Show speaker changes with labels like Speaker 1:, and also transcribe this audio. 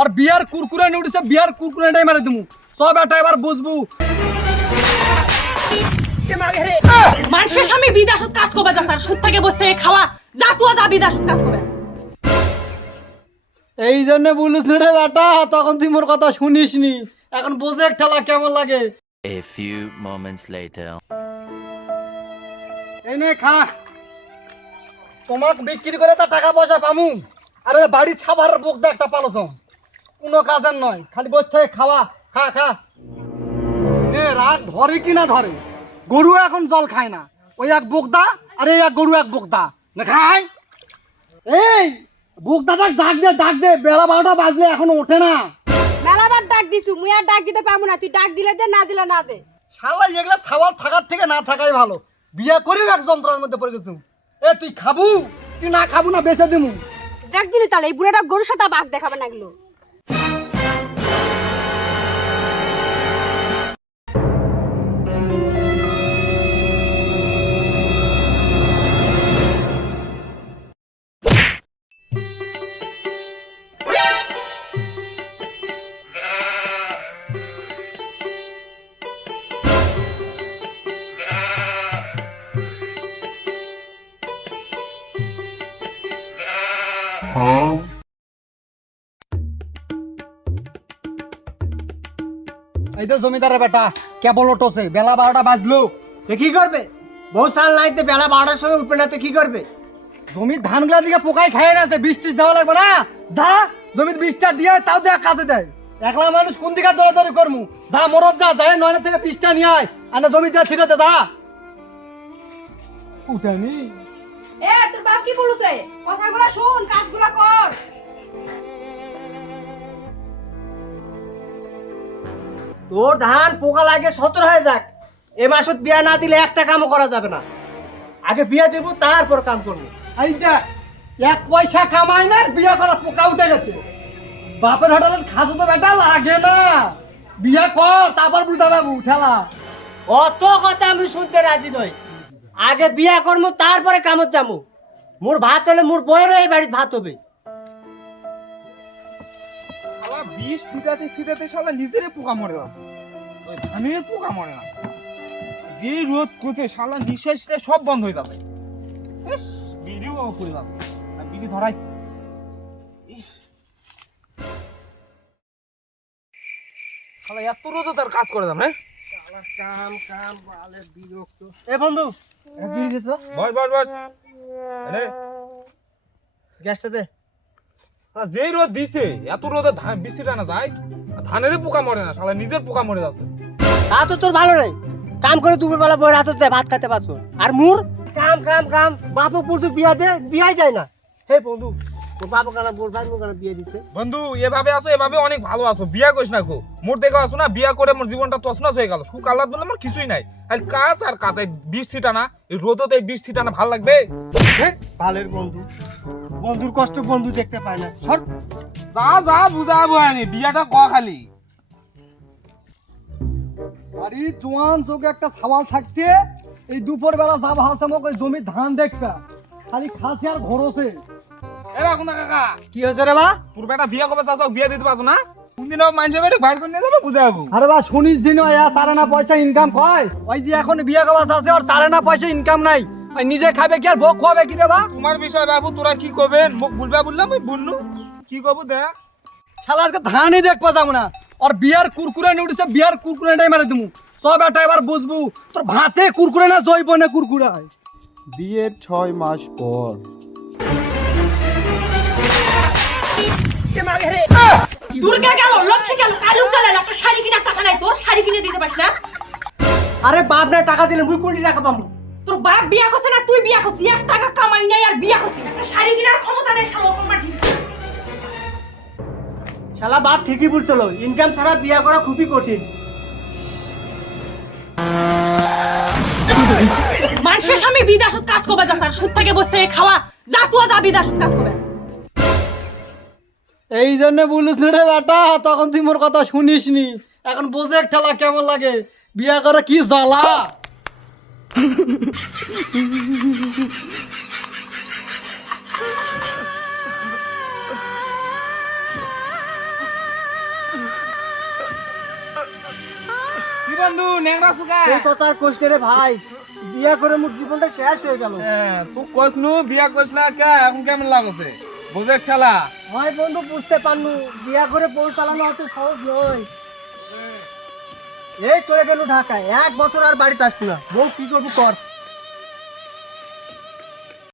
Speaker 1: আর বিয়ার কুরকুরে নুডিছে বিয়ার কুরকুরেটাই মারে দিমু সব এটা এবার বুঝবু
Speaker 2: মানুষের স্বামী বিদাসত কাজ করবে যা স্যার সুদ থেকে বসে খাওয়া যা তুয়া যা বিদাসত কাজ করবে
Speaker 1: এই জন্য বলিস রে বেটা তখন তুই মোর কথা শুনিস নি। এখন বোঝে ঠেলা কেমন লাগে।
Speaker 3: A few moments later.
Speaker 1: এই নে খা। তোমাক বিক্রি করে তা টাকা পয়সা পামু। আরে বাড়ি ছাবার বুক দে একটা পালস কোনো কাজের নয় খালি বসে থেকে খাওয়া খা খা। এ রাগ ধরে কি না ধরে? গরু এখন জল খায় না। ওই এক বুকদা আর এই এক গরু এক বুকদা না খায়? এই বুকদাটাক ডাক দে ডাক দে। বেলা বারোটা বাজলে এখনও ওঠে না।
Speaker 4: মেলাবার ডাক দিছু মুই আর ডাক দিতে পারব না। তুই ডাক দিলে দে না দিলে না দে।
Speaker 1: শালা এগুলা সাওয়াল থাকার থেকে না থাকাই ভালো। বিয়া করেও এক যন্ত্রের মধ্যে পড়ে গেছু। এ তুই খাবু? কি না খাবু না বেঁচে দিমু।
Speaker 4: ডাক দিলি তাহলে এই বুড়াটা গরুর সাথে বাঘ দেখাবে না এগুলো।
Speaker 1: এই তো জমিদারের বেটা, কেবল ওটোছে বেলা বারোটা বাজলো।
Speaker 5: তো কি করবে? বহু সাল নাইতে বেলা বারোটার সময় উঠবে না, তো কি করবে?
Speaker 1: জমির ধানগুলা দিকে পোকাই খায় না বৃষ্টি দেওয়া লাগবে না? যা, জমির বৃষ্টিটা দিয়ে তাও দেয়া কাজে দেয়। একলা মানুষ কোন দিকে দৌড়াদৌড়ি করমু? যা মরদ যা যায়, নয়না থেকে বৃষ্টিটা নিয়ে আয়, আর না জমি যা ছিটাতে যা। উঠানি
Speaker 4: এ তোর বাপ কি বলছে? কথাগুলো শুন কাজগুলো কর।
Speaker 5: তোর ধান পোকা লাগে সতর হয়ে যাক। এ মাসত বিয়া না দিলে একটা কামও করা যাবে না। আগে বিয়া দেব তারপর কাম করব।
Speaker 1: এই দেখ এক পয়সা কামাই না আর বিয়ে করার পোকা উঠে গেছে। বাপের হোটেলের খাসো তো বেটা লাগে না। বিয়ে কর তারপর বুঝা পাবো ঠেলা।
Speaker 5: অত কথা আমি শুনতে রাজি নই। আগে বিয়া করব তারপরে কামত যাব মোর ভাত হলে মোর বইয়েরও এই বাড়িতে ভাত হবে।
Speaker 6: শালা বিষ ছিটাতে ছিটাতে শালা নিজেরে পোকা মরে আছে ওই ধানের পোকা মরে না। যে রোদ কুচে শালা নিঃশ্বাসটা সব বন্ধ হয়ে যাবে। ইস, বিড়িও করে যাবে। বিড়ি ধরাই। শালা এত রোদও তার কাজ করে যাবে
Speaker 5: কাম কাম বালে বিরক্ত। এ বন্ধু
Speaker 6: বস বস বস। এনে।
Speaker 5: গ্যাসটা দে।
Speaker 6: শালা যেই রোদ দিছে এত রোদে ধান বৃষ্টি টানা যায় ধানেরই পোকা মরে না শালা নিজের পোকা মরে যাচ্ছে।
Speaker 5: তা তো তোর ভালো নেই। কাম করে দুপুর বেলা বই রাত ভাত খেতে পারছ। আর মুর? কাম কাম কাম বাপক পড়ছো বিয়া দে বিয়াই যায় না। হে বন্ধু তোর বাবা কেন বোর ভাই কেন বিয়ে দিতে
Speaker 6: বন্ধু এভাবে আসো এভাবে অনেক ভালো আছো বিয়া করিস না গো। মোর দেখো আসো না বিয়া করে মোর জীবনটা তছনছ হয়ে গেল। সুখ আল্লাহ বললে মোর কিছুই নাই। খালি কাজ আর কাজ এই বিষ ছিটানা। এই রোদতে এই বিষ ছিটানা ভালো লাগবে?
Speaker 5: বন্ধু। বন্ধুর কষ্ট বন্ধু দেখতে পায় না। সর।
Speaker 6: যা যা বুঝাবো বিয়াটা ক খালি?
Speaker 1: আরে জোয়ান যোগে একটা সওয়াল থাকতে এই দুপুর বেলা ওই জমির ধান দেখবা খালি খাসি আর ঘরছে
Speaker 6: এ রাখুন কাকা।
Speaker 1: কি হয়েছে রে বা?
Speaker 6: তোর বেটা বিয়া কবে চাচ্ছ বিয়া দিতে পারছ না? কোনদিন মানুষের বেটা বাইর করে নিয়ে যাব বুঝাবো
Speaker 1: আরে বা শুনিস দিন ওই আর না পয়সা ইনকাম কয় ওই যে এখন বিয়ে করা আছে আর তারে না পয়সা ইনকাম নাই। ওই নিজে খাবে কি আর ভোগ খাবে কি রে বা?
Speaker 6: তোমার বিষয় বাবু তোরা কি করবেন মুখ বলবা বললাম ওই বুনলু কি করব দেখ।
Speaker 1: শালারকে ধানই দেখবা যাব না। আর বিয়ার কুরকুরে নুডিছে বিয়ার কুরকুরেটাই মারে দিমু। সব এটা এবার বুঝবু তোর ভাতে কুরকুরে না জৈব না কুরকুরে হয়।
Speaker 7: বিয়ের ছয় মাস পর
Speaker 2: দুর্গা গেল লক্ষ্মী গেল কালু চালে একটা শাড়ি কিনার টাকা নাই তোর শাড়ি কিনে দিতে পারিস না?
Speaker 5: আরে বাপ না টাকা দিলে মুই কোটি টাকা পাবো
Speaker 2: তোর বাপ বিয়া করছে না তুই বিয়া করছিস এক টাকা কামাই নাই আর বিয়া করছিস। একটা শাড়ি কেনার ক্ষমতা নেই শালা ওপর মাটি
Speaker 5: শালা বাপ ঠিকই বলছিল ইনকাম ছাড়া বিয়া করা খুবই কঠিন।
Speaker 2: মানুষের স্বামী বিদাসত কাজ করবে যা স্যার সুদ থেকে বসে খাওয়া যা তুয়া যা বিদাসত কাজ করবে।
Speaker 1: এই জন্য বলিস রে বেটা তখন তুই মোর কথা শুনিস নি এখন বোঝে ঠেলা কেমন লাগে বিয়া করে কি জ্বালা?
Speaker 6: বন্ধু নেংরা সুগা?
Speaker 5: সেই কথা কষ্ট রে ভাই বিয়া করে মোর জীবনটা শেষ হয়ে গেল।
Speaker 6: হ্যাঁ তুই কষ্ট নু বিয়া কষ্ট না কে এখন কেমন লাগছে? বোঝের ঠেলা।
Speaker 5: হয় বন্ধু, বুঝতে পারলু। বিয়া করে বউ চালানো অত সহজ নয়। এই চলে গেল ঢাকায়। এক বছর আর বাড়িতে আসব না। বউ কি করব কর।